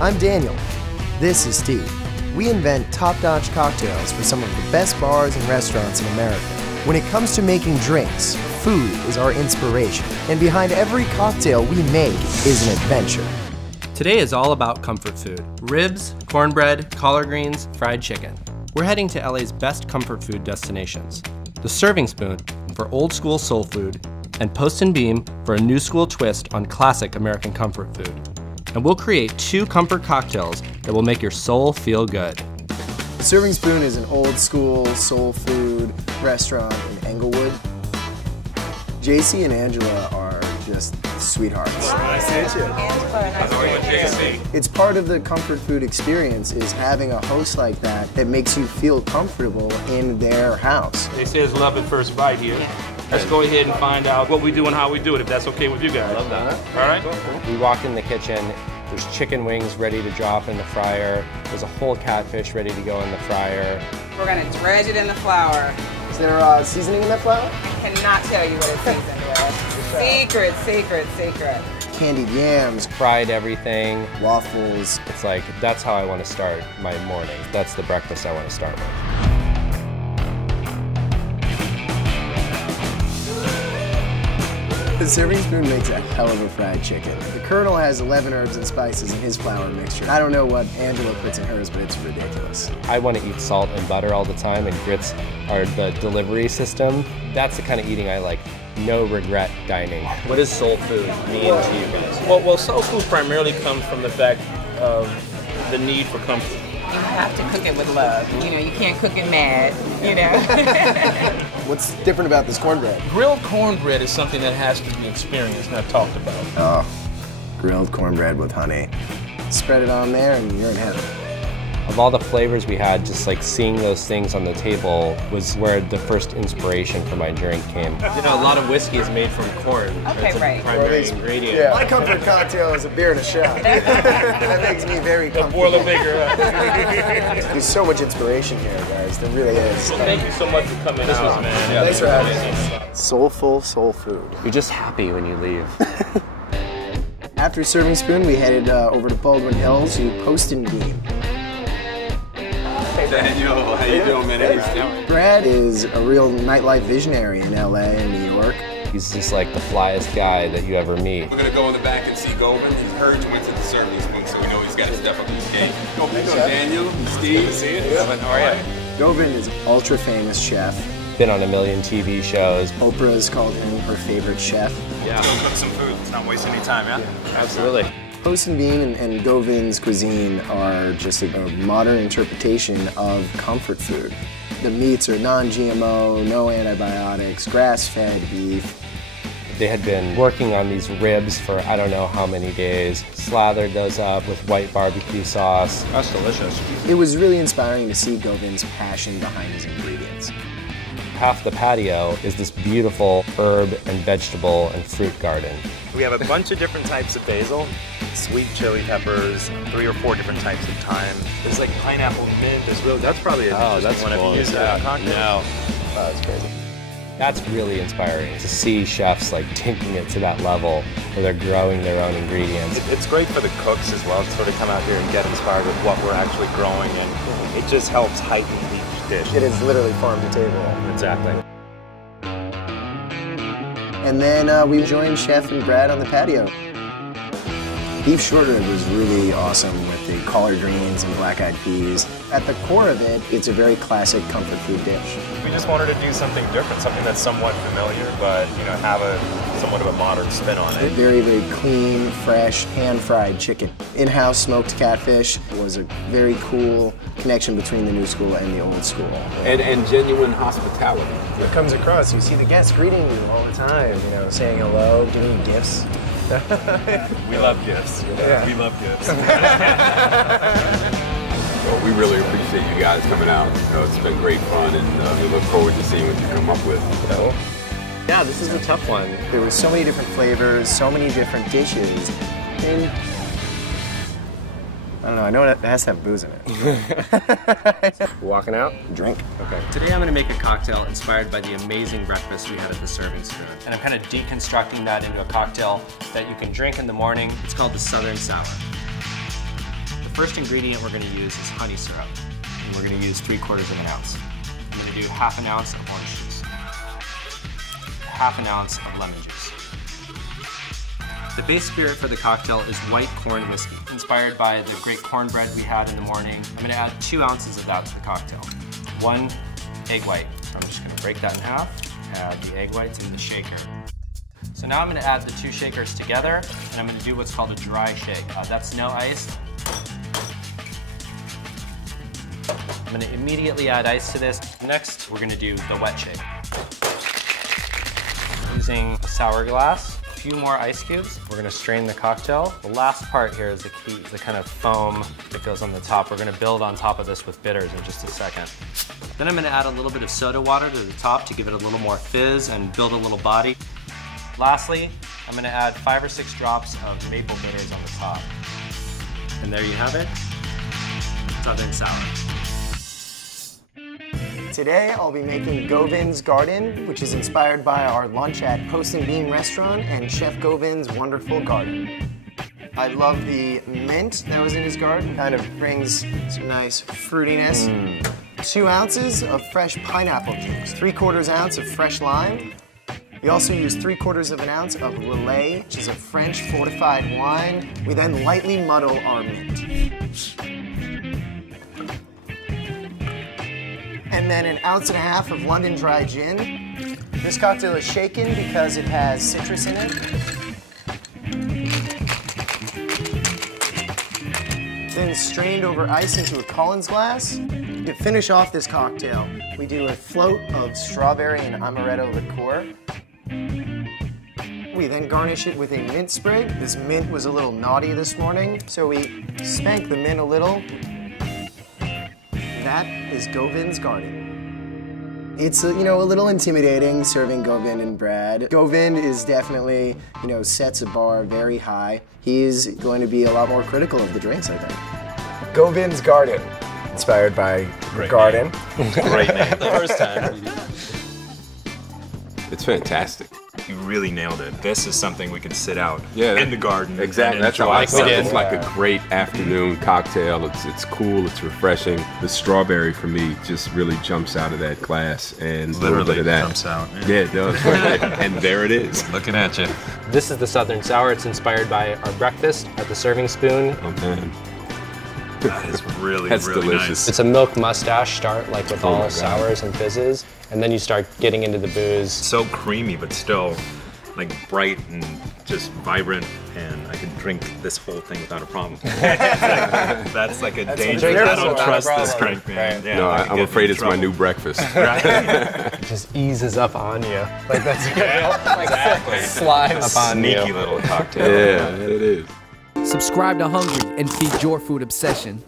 I'm Daniel. This is Steve. We invent top-notch cocktails for some of the best bars and restaurants in America. When it comes to making drinks, food is our inspiration. And behind every cocktail we make is an adventure. Today is all about comfort food. Ribs, cornbread, collard greens, fried chicken. We're heading to LA's best comfort food destinations. The Serving Spoon for old school soul food, and Post and Beam for a new school twist on classic American comfort food. And we'll create 2 comfort cocktails that will make your soul feel good. The Serving Spoon is an old school soul food restaurant in Englewood. JC and Angela are just sweethearts. Nice to meet you. How's it going, JC? It's part of the comfort food experience is having a host like that that makes you feel comfortable in their house. They say it's love at first bite here. Let's go ahead and find out what we do and how we do it, if that's okay with you guys. I love that. All right? We walk in the kitchen, there's chicken wings ready to drop in the fryer. There's a whole catfish ready to go in the fryer. We're gonna dredge it in the flour. Is there seasoning in that flour? I cannot tell you what it's seasoned with. Secret, secret, secret. Candied yams, Fried everything. waffles. It's like, that's how I want to start my morning. That's the breakfast I want to start with. The Serving Spoon makes a hell of a fried chicken. The Colonel has 11 herbs and spices in his flour mixture. I don't know what Angela puts in hers, but it's ridiculous. I want to eat salt and butter all the time, and grits are the delivery system. That's the kind of eating I like. No regret dining. What does soul food mean to you guys? Well, soul food primarily comes from the fact of the need for comfort. You have to cook it with love. You know, you can't cook it mad, you know. What's different about this cornbread? Grilled cornbread is something that has to be experienced, not talked about. Oh, grilled cornbread with honey. Spread it on there and you're in heaven. Of all the flavors we had, just like seeing those things on the table was where the first inspiration for my drink came. You know, a lot of whiskey is made from corn. Okay, right. Primary ingredient. Yeah. My comfort cocktail is a beer and a shot. That makes me very comfortable. Boilermaker. There's so much inspiration here, guys. There really is. Well, thank you so much for coming out, man. Yeah, thanks for having us. Soulful soul food. You're just happy when you leave. After Serving Spoon, we headed over to Baldwin Hills to Post and Beam. Daniel, how you doing, man? Brad is a real nightlife visionary in LA and New York. He's just like the flyest guy that you ever meet. We're gonna go in the back and see Govind. He's heard you went to the Serving Spoon, so we know he's got to step up his game. How you doing, Daniel, Steve? See you. How are you? Govind is an ultra famous chef. Been on a million TV shows. Oprah's called him her favorite chef. Yeah. Go cook some food. Let's not waste any time, yeah? Absolutely. Post and Beam and Govind's cuisine are just a modern interpretation of comfort food. The meats are non-GMO, no antibiotics, grass-fed beef. They had been working on these ribs for I don't know how many days, slathered those up with white barbecue sauce. That's delicious. It was really inspiring to see Govind's passion behind his ingredients. Half the patio is this beautiful herb and vegetable and fruit garden. We have a bunch of different types of basil, sweet chili peppers, 3 or 4 different types of thyme. There's like pineapple mint. That's probably an interesting one. Have you used that in a cocktail? No. Wow, that's crazy. That's really inspiring to see chefs like taking it to that level where they're growing their own ingredients. It's great for the cooks as well to sort of come out here and get inspired with what we're actually growing, and it just helps heighten each dish. It is literally farm to table. Exactly. And then we joined Chef and Brad on the patio. Beef short rib was really awesome with the collard greens and black-eyed peas. At the core of it, it's a very classic comfort food dish. We just wanted to do something different, something that's somewhat familiar, but have a somewhat of a modern spin on it. Very, very clean, fresh, hand-fried chicken. In-house smoked catfish was a very cool connection between the new school and the old school. And genuine hospitality. It comes across. You see the guests greeting you all the time, saying hello, giving you gifts. We love gifts. Yeah. We love gifts. Well, we really appreciate you guys coming out. It's been great fun, and we look forward to seeing what you come up with. Yeah, this is a tough one. There were so many different flavors, so many different dishes. And I don't know, I know it has to have booze in it. Walking out? Drink. Okay. Today I'm going to make a cocktail inspired by the amazing breakfast we had at the Serving Spoon. And I'm kind of deconstructing that into a cocktail that you can drink in the morning. It's called the Southern Sour. first ingredient we're going to use is honey syrup. And we're going to use 3/4 of an ounce. I'm going to do 1/2 ounce of orange juice. 1/2 ounce of lemon juice. The base spirit for the cocktail is white corn whiskey, inspired by the great cornbread we had in the morning. I'm going to add 2 ounces of that to the cocktail. 1 egg white. I'm just going to break that in half, add the egg whites in the shaker. So now I'm going to add the 2 shakers together, and I'm going to do what's called a dry shake. That's no ice. I'm going to immediately add ice to this. Next, we're going to do the wet shake. Using a sour glass, a few more ice cubes. We're going to strain the cocktail. The last part here is the key, the kind of foam that goes on the top. We're going to build on top of this with bitters in just a second. Then I'm going to add a little bit of soda water to the top to give it a little more fizz and build a little body. Lastly, I'm going to add 5 or 6 drops of maple bitters on the top. And there you have it, Southern Sour. Today I'll be making GOVIND'S Garden, which is inspired by our lunch at Post and Bean restaurant and Chef Govind's wonderful garden. I love the mint that was in his garden, kind of brings some nice fruitiness. 2 ounces of fresh pineapple juice, 3/4 ounce of fresh lime. We also use 3/4 of an ounce of Lillet, which is a French fortified wine. We then lightly muddle our mint. And then 1.5 ounces of London dry gin. This cocktail is shaken because it has citrus in it. Then strained over ice into a Collins glass. To finish off this cocktail, we do a float of strawberry and amaretto liqueur. We then garnish it with a mint sprig. This mint was a little naughty this morning, so we spank the mint a little. That is GOVIND'S Garden. It's a little intimidating serving Govind and Brad. Govind is definitely, sets a bar very high. He's going to be a lot more critical of the drinks, I think. GOVIND'S Garden, inspired by garden. Great name. The first time. It's fantastic. You really nailed it. This is something we can sit out Yeah, in the garden. Exactly. And That's how I enjoy. felt. It's like a great afternoon cocktail. It's cool. It's refreshing. The strawberry for me just really jumps out of that glass, and a little bit Literally of that jumps out. Yeah, it does. And there it is. Looking at you. This is the Southern Sour. It's inspired by our breakfast at the Serving Spoon. Oh man, That is really, that's really delicious. nice. It's a milk mustache start, like with Oh my all God. sours and fizzes, and then you start getting into the booze. So creamy, but still like bright and just vibrant, and I could drink this whole thing without a problem. That's like a danger. drink I this don't without a trust this problem. drink, man. Right. Yeah, No, that could I'm get afraid me in it's my new trouble. breakfast. It just eases up on you. Like that's like slides up on Sneaky you. little cocktail. Yeah, it is. Subscribe to Hungry and feed your food obsession.